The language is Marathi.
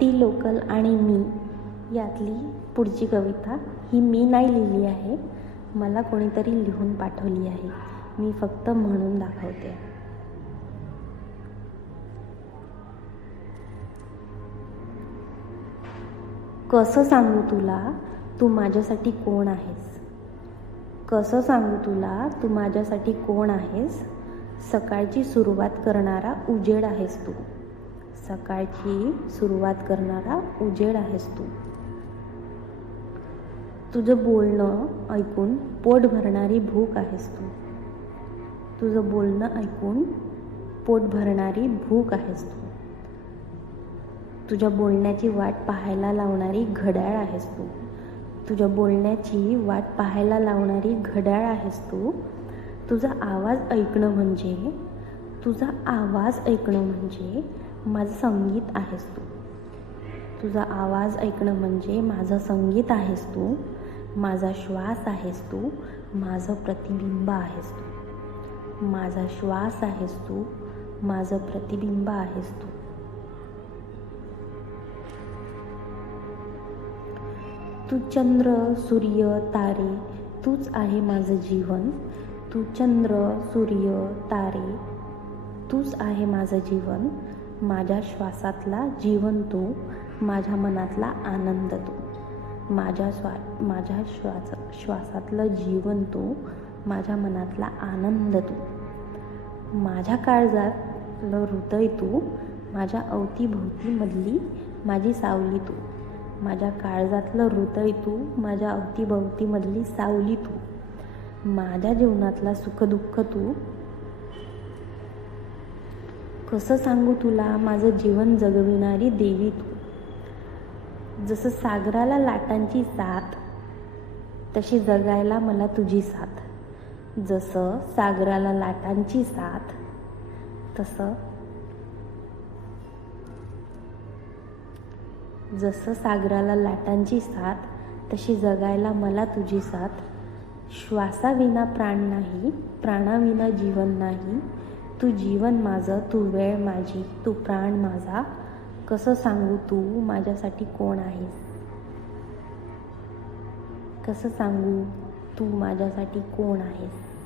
ती लोकल आणि मी यातली पुढची कविता ही मी नाही लिहिली आहे. मला कोणीतरी लिहून पाठवली आहे. मी फक्त म्हणून दाखवते. कसं सांगू तुला? तू माझ्यासाठी कोण आहेस? कसं सांगू तुला? तू माझ्यासाठी कोण आहेस? सकाळची सुरुवात करणारा उजेड आहेस तू. सकाळची सुरुवात करणारा उजेड आहेस तू. तुझं बोलणं ऐकून पोट भरणारी भूक आहेस तू. तुझं बोलणं ऐकून पोट भरणारी भूक आहेस तू. तुझ्या बोलण्याची वाट पाहायला लावणारी घड्याळ आहेस तू. तुझ्या बोलण्याची वाट पाहायला लावणारी घड्याळ आहेस तू. तुझा आवाज ऐकणं म्हणजे तुझा आवाज ऐकणं म्हणजे माझं संगीत आहेस तू. तुझा आवाज ऐकणं म्हणजे माझं संगीत आहेस तू. माझा श्वास आहेस तू. माझं प्रतिबिंब आहेस तू. माझा श्वास आहेस तू. माझं प्रतिबिंब आहेस तू. तू चंद्र सूर्य तारे तूच आहे माझं जीवन. तू चंद्र सूर्य तारे तूच आहे माझं जीवन. माझ्या श्वासातला जीवन तू माझ्या मनातला आनंद तू. माझ्या स्वा माझ्या श्वास श्वासातलं जीवन तू माझ्या मनातला आनंद तू. माझ्या काळजातलं हृदय तू माझ्या अवतीभोवतीमधली माझी सावली तू. माझ्या काळजातलं हृदय तू माझ्या अवतीभोवतीमधली सावली तू. माझ्या जीवनातला सुखदुःख तू कसं सांगू तुला? माझं जीवन जगविणारी देवी तू. जसं सागराला लाटांची साथ तशी जगायला मला तुझी साथ. जसं सागराला लाटांची साथ तसं जसं सागराला लाटांची साथ तशी जगायला मला तुझी साथ. श्वासाविना प्राण नाही प्राणाविना जीवन नाही तू जीवन माझं तू वेळ माझी तू प्राण माझा. कसं सांगू तू माझ्यासाठी कोण आहेस? कसं सांगू तू माझ्यासाठी कोण आहेस?